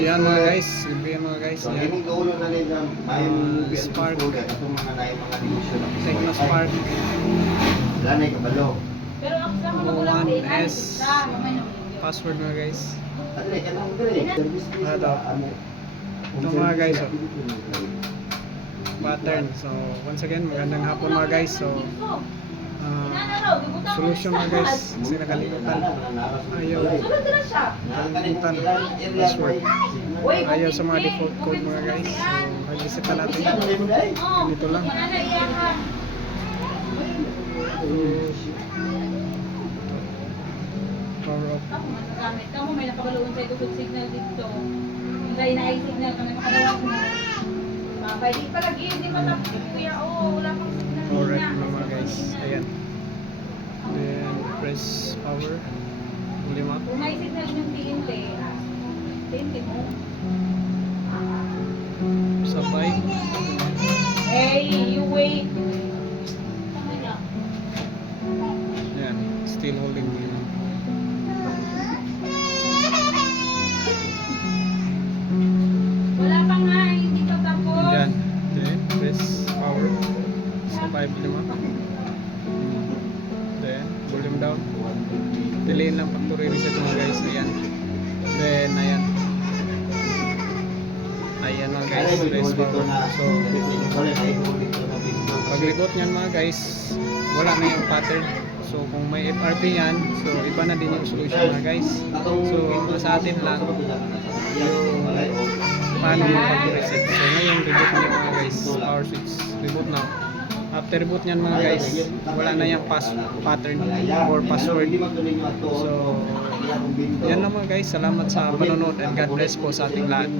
Yan mga guys, yan mga guys. So, Yan. imong dulo na nila Spark. atong mga naay mga negosyo na. Techno Spark. Wala na kabalo. Pero ako sa mga magulang din, O1S. Password mga guys. Adre kanang dire. Service fee Ito. sila ano. Ito mga guys, oh. Pattern. So once again, magandang hapon mga guys. So solution mga guys. Kasi nakalimutan. Ayaw. Sunod na siya. Nakalimutan. Password. Ayaw sa mga default code mga guys. So mag-reset na natin. Ganito lang. Power off. Ako magagamit. Kamu may nakabaloon sa kusog signal dito. Yung dahil na signal kami makadawag mo. Mabay, di pa lagi, di pa lagi. Kuya, wala pang signal. Alright mga guys. Ayan. Then press power. 5. Kung may signal yung TNT, TNT mo. Sabay. Hey, you wait. Ayan. Still holding the Wala pa nga, hindi pa tapos. Ayan. Then press power. Sabay 5. Then volume down. Delay lang factory reset mga guys. Ayan. Then ayan. Ayan mga guys. Press power. So pag remote niyan mga guys, wala na yung pattern. So kung may FRP yan, so iba na din yung solution mga guys. So sa atin lang yung paano mag-reset. So ngayon reboot niya mga guys, power switch, reboot now. After reboot niyan mga guys, wala na yung pattern or password. So yan lang mga guys, salamat sa panonood and God bless po sa ating lahat.